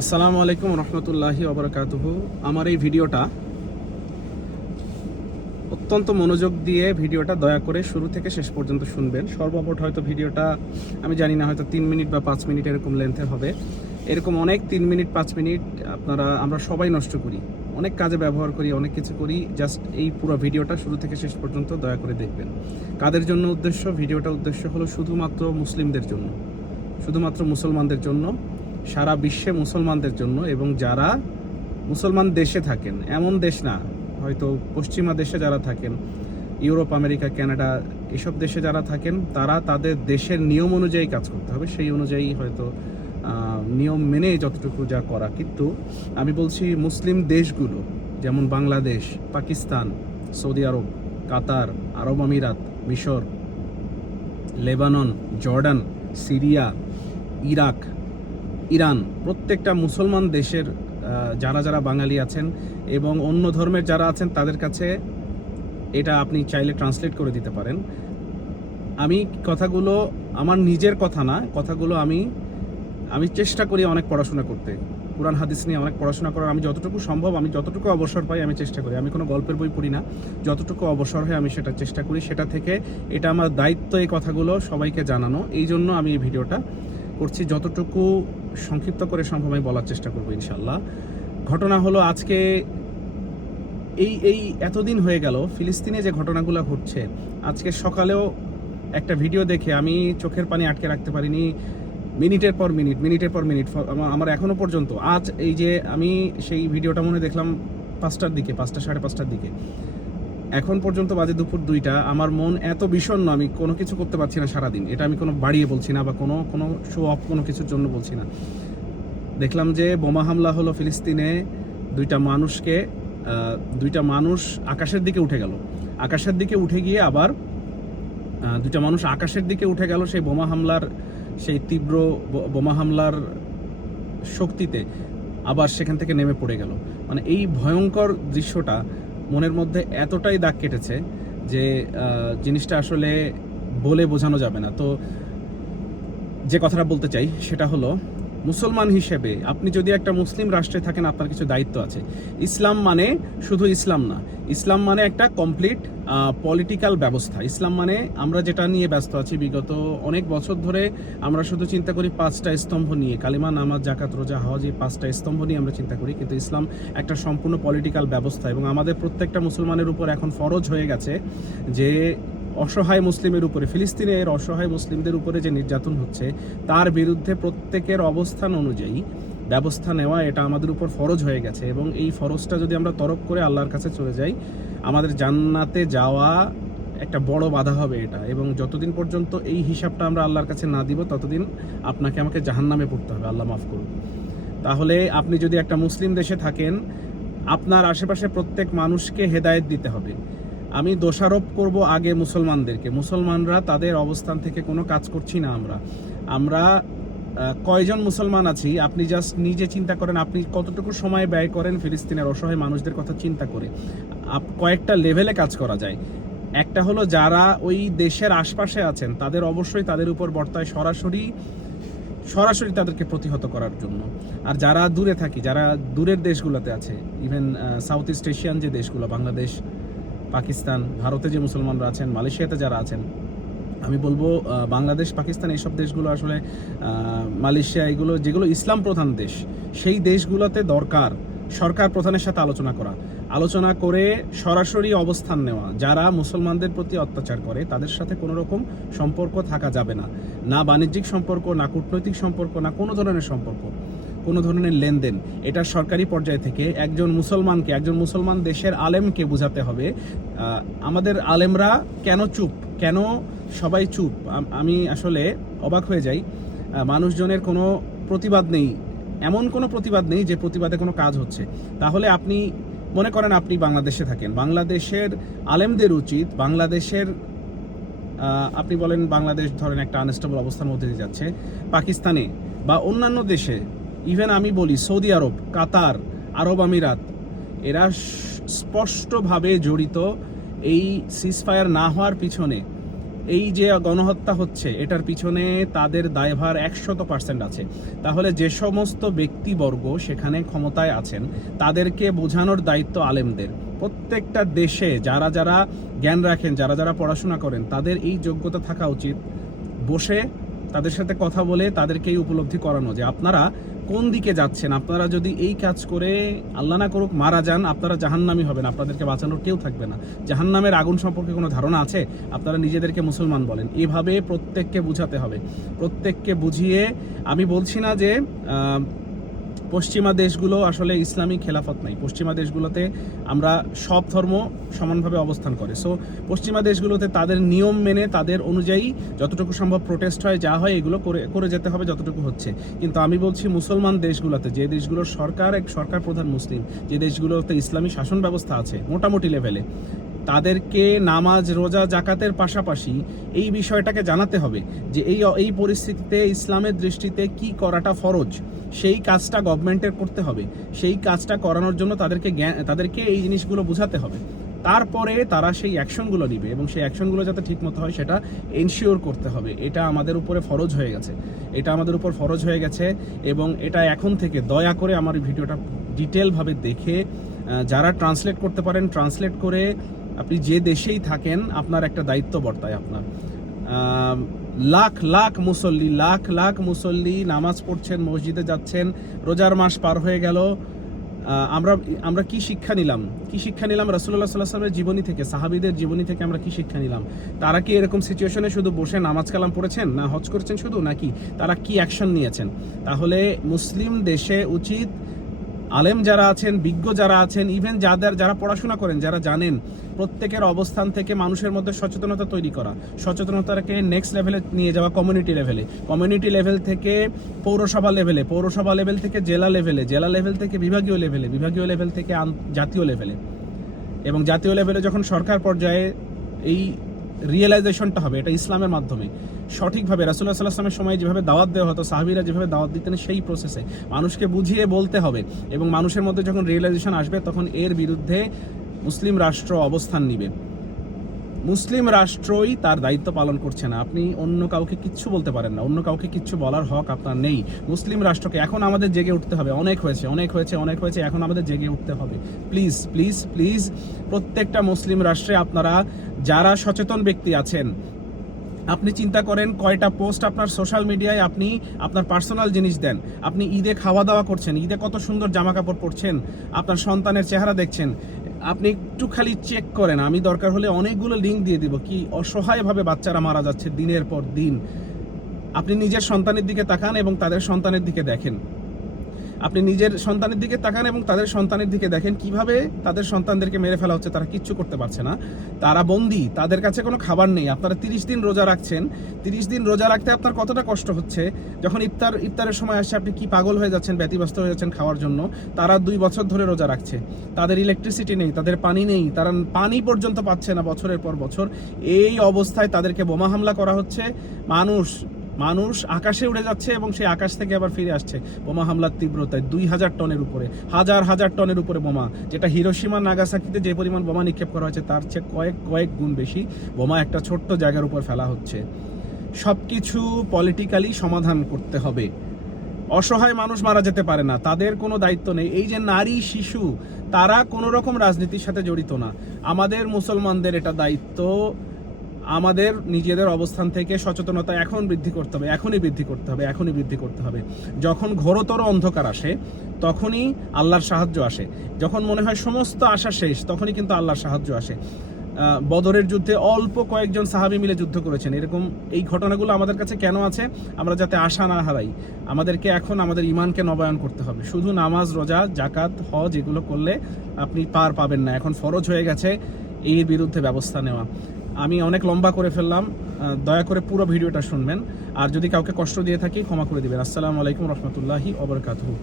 আসসালামু আলাইকুম রহমতুল্লাহি ওবরাকাতুহ। আমার এই ভিডিওটা অত্যন্ত মনোযোগ দিয়ে ভিডিওটা দয়া করে শুরু থেকে শেষ পর্যন্ত শুনবেন। সর্বমোট হয়তো ভিডিওটা, আমি জানি না, হয়তো তিন মিনিট বা পাঁচ মিনিট এরকম লেন্থের হবে। এরকম অনেক তিন মিনিট, পাঁচ মিনিট আপনারা, আমরা সবাই নষ্ট করি। অনেক কাজে ব্যবহার করি, অনেক কিছু করি জাস্ট এই পুরো ভিডিওটা শুরু থেকে শেষ পর্যন্ত দয়া করে দেখবেন। কাদের জন্য উদ্দেশ্য? ভিডিওটা উদ্দেশ্য হলো শুধুমাত্র মুসলিমদের জন্য, শুধুমাত্র মুসলমানদের জন্য। সারা বিশ্বে মুসলমানদের জন্য এবং যারা মুসলমান দেশে থাকেন, এমন দেশ না, হয়তো পশ্চিমা দেশে যারা থাকেন, ইউরোপ, আমেরিকা কানাডা এসব দেশে যারা থাকেন, তারা তাদের দেশের নিয়ম অনুযায়ী কাজ করতে হবে। সেই অনুযায়ী হয়তো নিয়ম মেনে যতটুকু যা করা। কিন্তু আমি বলছি মুসলিম দেশগুলো, যেমন বাংলাদেশ, পাকিস্তান, সৌদি আরব, কাতার, আরব আমিরাত, মিশর, Lebanon, Jordan, Syria, Iraq Iran, প্রত্যেকটা মুসলমান দেশের যারা যারা বাঙালি আছেন এবং অন্য ধর্মের যারা আছেন তাদের কাছে এটা আপনি চাইলে ট্রান্সলেট করে দিতে পারেন। আমি কথাগুলো আমার নিজের কথা না, কথাগুলো আমি আমি চেষ্টা করি অনেক পড়াশোনা করতে। কোরআন, হাদিস নিয়ে অনেক পড়াশোনা করার। আমি যতটুকু সম্ভব, আমি যতটুকু অবসর পাই আমি চেষ্টা করি। আমি কোনো গল্পের বই পড়ি না। যতটুকু অবসর হয় আমি সেটা চেষ্টা করি। সেটা থেকে এটা আমার দায়িত্ব এই কথাগুলো সবাইকে জানানো। এই জন্য আমি এই ভিডিওটা করছি। যতটুকু সংক্ষিপ্ত করে সম্ভব আমি বলার চেষ্টা করব ইনশাল্লাহ ঘটনা হলো আজকে এই এই এতদিন হয়ে গেল, ফিলিস্তিনে যে ঘটনাগুলো ঘটছে, আজকে সকালেও একটা ভিডিও দেখে আমি চোখের পানি আটকে রাখতে পারিনি, মিনিটের পর মিনিট, মিনিটের পর মিনিট আমার- আমার এখনও পর্যন্ত। আজ এই যে আমি সেই ভিডিওটা মনে দেখলাম পাঁচটার দিকে, পাঁচটা সাড়ে পাঁচটার দিকে। এখন পর্যন্ত বাজে দুপুর দুইটা। আমার মন এত বিষণ্ণ, আমি কোনো কিছু করতে পারছি না সারাদিন। এটা আমি কোনো বাড়িয়ে বলছি না বা কোনো কোনো শো অফ কোনো কিছুর জন্য বলছি না। দেখলাম যে বোমা হামলা হলো ফিলিস্তিনে, দুইটা মানুষকে দুইটা মানুষ আকাশের দিকে উঠে গেল। আকাশের দিকে উঠে গিয়ে আবার দুইটা মানুষ আকাশের দিকে উঠে গেল সেই বোমা হামলার, সেই তীব্র বোমা হামলার শক্তিতে। আবার সেখান থেকে নেমে পড়ে গেল। মানে এই ভয়ঙ্কর দৃশ্যটা মনের মধ্যে এতটাই দাগ কেটেছে যে জিনিসটা আসলে বলে বোঝানো যাবে না। তো, যে কথাটা বলতে চাই সেটা হলো মুসলমান হিসেবে আপনি যদি একটা মুসলিম রাষ্ট্রে থাকেন, আপনার কিছু দায়িত্ব আছে। ইসলাম মানে শুধু ইসলাম না। ইসলাম মানে একটা কমপ্লিট পলিটিক্যাল ব্যবস্থা। ইসলাম মানে আমরা যেটা নিয়ে ব্যস্ত আছি, বিগত অনেক বছর ধরে আমরা শুধু চিন্তা করি পাঁচটা স্তম্ভ নিয়ে। কালিমা, নামাজ জাকাত রোজা, হজ, এই পাঁচটা স্তম্ভ নিয়ে আমরা চিন্তা করি। কিন্তু ইসলাম একটা সম্পূর্ণ পলিটিক্যাল ব্যবস্থা এবং আমাদের প্রত্যেকটা মুসলমানের উপর এখন ফরজ হয়ে গেছে যে অসহায় মুসলিমের উপরে, ফিলিস্তিনের অসহায় মুসলিমদের উপরে যে নির্যাতন হচ্ছে, তার বিরুদ্ধে প্রত্যেকের অবস্থান অনুযায়ী ব্যবস্থা নেওয়া এটা আমাদের উপর ফরজ হয়ে গেছে এবং এই ফরজটা যদি আমরা তরক করে আল্লাহর কাছে চলে যাই, আমাদের জান্নাতে যাওয়া একটা বড় বাধা হবে এটা এবং যতদিন পর্যন্ত এই হিসাবটা আমরা আল্লাহর কাছে না দিব, ততদিন আপনাকে আমাকে জাহান্নামে পড়তে হবে। আল্লাহ মাফ করুন। তাহলে আপনি যদি একটা মুসলিম দেশে থাকেন, আপনার আশেপাশে প্রত্যেক মানুষকে হেদায়েত দিতে হবে। আমি দোষারোপ করব আগে মুসলমানদেরকে। মুসলমানরা তাদের অবস্থান থেকে কোনো কাজ করছি না আমরা। আমরা কয়জন মুসলমান আছি, আপনি জাস্ট নিজে চিন্তা করেন, আপনি কতটুকু সময় ব্যয় করেন ফিলিস্তিনের অসহায় মানুষদের কথা চিন্তা করে। কয়েকটা লেভেলে কাজ করা যায়। একটা হলো যারা ওই দেশের আশপাশে আছেন, তাদের অবশ্যই তাদের উপর বর্তায় সরাসরি সরাসরি তাদেরকে প্রতিহত করার জন্য। আর যারা দূরে থাকি, যারা দূরের দেশগুলোতে আছে ইভেন সাউথ ইস্ট এশিয়ান যে দেশগুলো বাংলাদেশ পাকিস্তান, ভারতে যে মুসলমানরা আছেন, মালয়েশিয়াতে যারা আছেন, আমি বলব বাংলাদেশ, পাকিস্তান এইসব দেশগুলো আসলে মালয়েশিয়া এগুলো, যেগুলো ইসলাম প্রধান দেশ, সেই দেশগুলোতে দরকার সরকার প্রধানের সাথে আলোচনা করা। আলোচনা করে সরাসরি অবস্থান নেওয়া। যারা মুসলমানদের প্রতি অত্যাচার করে, তাদের সাথে কোনো রকম সম্পর্ক থাকা যাবে না। না বাণিজ্যিক সম্পর্ক, না কূটনৈতিক সম্পর্ক, না কোনো ধরনের সম্পর্ক। কোনো ধরনের লেনদেন। এটা সরকারি পর্যায় থেকে একজন মুসলমানকে, একজন মুসলমান দেশের আলেমকে বোঝাতে হবে। আমাদের আলেমরা কেন চুপ? কেন সবাই চুপ? আমি আসলে অবাক হয়ে যাই। মানুষজনের কোনো প্রতিবাদ নেই। এমন কোনো প্রতিবাদ নেই যে প্রতিবাদে কোনো কাজ হচ্ছে। তাহলে আপনি, মনে করেন আপনি বাংলাদেশে থাকেন। বাংলাদেশের আলেমদের উচিত, বাংলাদেশের আপনি বলেন বাংলাদেশ ধরেন একটা আনস্টেবল অবস্থার মধ্যে দিয়ে যাচ্ছে, পাকিস্তানে বা অন্যান্য দেশে ইভেন আমি বলি, সৌদি আরব, কাতার, আরব আমিরাত, এরা স্পষ্টভাবে জড়িত এই সিজফায়ার না হওয়ার পিছনে। এই যে গণহত্যা হচ্ছে, এটার পিছনে তাদের দায়ভার একশত পার্সেন্ট আছে। তাহলে যে সমস্ত ব্যক্তিবর্গ সেখানে ক্ষমতায় আছেন, তাদেরকে বোঝানোর দায়িত্ব আলেমদের। প্রত্যেকটা দেশে যারা যারা জ্ঞান রাখেন, যারা যারা পড়াশোনা করেন, তাদের এই যোগ্যতা থাকা উচিত। বসে তাদের সাথে কথা বলে তাদেরকে এই উপলব্ধি করানো যে আপনারা কোন দিকে যাচ্ছেন? আপনারা যদি এই কাজ করে আল্লাহ না করুক মারা যান, আপনারা জাহান্নামি হবেন, আপনাদেরকে বাঁচানোর কেউ থাকবে না। জাহান্নামের আগুন সম্পর্কে কোনো ধারণা আছে? আপনারা নিজেদেরকে মুসলমান বলেন। এভাবে প্রত্যেককে বুঝাতে হবে। প্রত্যেককে বুঝিয়ে, আমি বলছি না যে পশ্চিমা দেশগুলো আসলে ইসলামী খেলাফত নাই। পশ্চিমা দেশগুলোতে আমরা সব ধর্ম সমানভাবে অবস্থান করে। সো পশ্চিমা দেশগুলোতে তাদের নিয়ম মেনে, তাদের অনুযায়ী যতটুকু সম্ভব প্রোটেস্ট হয়, যা হয়, এগুলো করে করে যেতে হবে যতটুকু হচ্ছে। কিন্তু আমি বলছি মুসলমান দেশগুলোতে, যে দেশগুলোর সরকার এক সরকার প্রধান মুসলিম, যে দেশগুলোতে ইসলামী শাসন ব্যবস্থা আছে মোটামুটি লেভেলে তাদেরকে নামাজ, রোজা জাকাতের পাশাপাশি এই বিষয়টাকে জানাতে হবে যে এই এই পরিস্থিতিতে ইসলামের দৃষ্টিতে কি করাটা ফরজ। সেই কাজটা গভর্নমেন্টের করতে হবে। সেই কাজটা করানোর জন্য তাদেরকে জ্ঞান তাদেরকে এই জিনিসগুলো বোঝাতে হবে। তারপরে তারা সেই অ্যাকশনগুলো নিবে এবং সেই অ্যাকশনগুলো যাতে ঠিকমতো হয় সেটা এনশিওর করতে হবে। এটা আমাদের উপরে ফরজ হয়ে গেছে। এটা আমাদের উপর ফরজ হয়ে গেছে এবং এটা এখন থেকে দয়া করে আমার ভিডিওটা ডিটেলভাবে দেখে যারা ট্রান্সলেট করতে পারেন, ট্রান্সলেট করে আপনি যে দেশেই থাকেন, আপনার একটা দায়িত্ব বর্তায় আপনার। লাখ লাখ মুসল্লি, লাখ লাখ মুসল্লি নামাজ পড়ছেন, মসজিদে যাচ্ছেন, রোজার মাস পার হয়ে গেল। আমরা আমরা কি শিক্ষা নিলাম? কি শিক্ষা নিলাম? রসুল্লাহ সাল্লাহ সাল্লামের জীবনী থেকে, সাহাবিদের জীবনী থেকে আমরা কি শিক্ষা নিলাম? তারা কি এরকম সিচুয়েশনে শুধু বসে নামাজ কালাম পড়েছেন, না হজ করছেন শুধু, নাকি তারা কি অ্যাকশন নিয়েছেন? তাহলে মুসলিম দেশে উচিত আলেম যারা আছেন, বিজ্ঞ যারা আছেন ইভেন যাদের যারা পড়াশোনা করেন, যারা জানেন প্রত্যেকের অবস্থান থেকে মানুষের মধ্যে সচেতনতা তৈরি করা, সচেতনতাকে নেক্সট লেভেলে নিয়ে যাওয়া কমিউনিটি লেভেলে কমিউনিটি লেভেল থেকে পৌরসভা লেভেলে পৌরসভা লেভেল থেকে জেলা লেভেলে জেলা লেভেল থেকে বিভাগীয় লেভেলে বিভাগীয় লেভেল থেকে জাতীয় লেভেলে এবং জাতীয় লেভেলে যখন সরকার পর্যায়ে এই রিয়েলাইজেশনটা হবে, এটা ইসলামের মাধ্যমে। সঠিকভাবে রাসুল্লাহ সাল্লাহামের সময় যেভাবে দাওয়াত দেওয়া হতো, সাহাবিরা যেভাবে দাওয়াত দিতেন সেই প্রসেসে মানুষকে বুঝিয়ে বলতে হবে এবং মানুষের মধ্যে যখন রিয়েলাইজেশন আসবে তখন এর বিরুদ্ধে মুসলিম রাষ্ট্র অবস্থান নিবে। মুসলিম রাষ্ট্রই তার দায়িত্ব পালন করছে না। আপনি অন্য কাউকে কিচ্ছু বলতে পারেন না। অন্য কাউকে কিচ্ছু বলার হক আপনার নেই। মুসলিম রাষ্ট্রকে এখন আমাদের জেগে উঠতে হবে। অনেক হয়েছে অনেক হয়েছে অনেক হয়েছে, এখন আমাদের জেগে উঠতে হবে। প্লিজ প্লিজ প্লিজ প্রত্যেকটা মুসলিম রাষ্ট্রে আপনারা যারা সচেতন ব্যক্তি আছেন, আপনি চিন্তা করেন কয়টা পোস্ট আপনার সোশ্যাল মিডিয়ায় আপনি আপনার পার্সোনাল জিনিস দেন। আপনি ঈদে খাওয়া দাওয়া করছেন, ঈদে কত সুন্দর জামা কাপড় পরছেন, আপনার সন্তানের চেহারা দেখছেন। আপনি একটু খালি চেক করেন, আমি দরকার হলে অনেকগুলো লিঙ্ক দিয়ে দিব কি অসহায়ভাবে বাচ্চারা মারা যাচ্ছে দিনের পর দিন। আপনি নিজের সন্তানের দিকে তাকান এবং তাদের সন্তানের দিকে দেখেন। আপনি নিজের সন্তানের দিকে তাকান এবং তাদের সন্তানের দিকে দেখেন কীভাবে তাদের সন্তানদেরকে মেরে ফেলা হচ্ছে, তারা কিচ্ছু করতে পারছে না। তারা বন্দি, তাদের কাছে কোনো খাবার নেই। আপনারা তিরিশ দিন রোজা রাখছেন। তিরিশ দিন রোজা রাখতে আপনার কতটা কষ্ট হচ্ছে? যখন ইফতার, ইফতারের সময় আসছে আপনি কি পাগল হয়ে যাচ্ছেন, ব্যতিব্যস্ত হয়ে যাচ্ছেন খাওয়ার জন্য? তারা দুই বছর ধরে রোজা রাখছে। তাদের ইলেকট্রিসিটি নেই, তাদের পানি নেই, তারা পানি পর্যন্ত পাচ্ছে না বছরের পর বছর। এই অবস্থায় তাদেরকে বোমা হামলা করা হচ্ছে। মানুষ মানুষ আকাশে উড়ে যাচ্ছে এবং সেই আকাশ থেকে আবার ফিরে আসছে। বোমা হামলার তীব্রতায় দুই হাজার টনের উপরে, হাজার হাজার টনের উপরে বোমা, যেটা হিরোসীমা নাগাসাকিতে যে পরিমাণ বোমা নিক্ষেপ করা হয়েছে, তার চেয়ে কয়েক কয়েক গুণ বেশি বোমা একটা ছোট্ট জায়গার উপর ফেলা হচ্ছে। সব কিছু পলিটিক্যালি সমাধান করতে হবে। অসহায় মানুষ মারা যেতে পারে না, তাদের কোনো দায়িত্ব নেই। এই যে নারী, শিশু, তারা কোনো রকম রাজনীতির সাথে জড়িত না। আমাদের মুসলমানদের এটা দায়িত্ব আমাদের নিজেদের অবস্থান থেকে সচেতনতা এখন বৃদ্ধি করতে হবে, এখনই বৃদ্ধি করতে হবে, এখনই বৃদ্ধি করতে হবে। যখন ঘোরতর অন্ধকার আসে, তখনই আল্লাহর সাহায্য আসে। যখন মনে হয় সমস্ত আশা শেষ, তখনই কিন্তু আল্লাহর সাহায্য আসে। বদরের যুদ্ধে অল্প কয়েকজন সাহাবি মিলে যুদ্ধ করেছেন। এরকম এই ঘটনাগুলো আমাদের কাছে কেন আছে? আমরা যাতে আশা না হারাই। আমাদেরকে এখন আমাদের ইমানকে নবায়ন করতে হবে। শুধু নামাজ, রোজা জাকাত হজ, এগুলো করলে আপনি পার পাবেন না। এখন ফরজ হয়ে গেছে এর বিরুদ্ধে ব্যবস্থা নেওয়া। আমি অনেক লম্বা করে ফেললাম দয়া করে পুরো ভিডিওটা শুনবেন। আর যদি কাউকে কষ্ট দিয়ে থাকি, ক্ষমা করে দেবেন। আসসালামু আলাইকুম রহমতুল্লাহি অবরকাতহু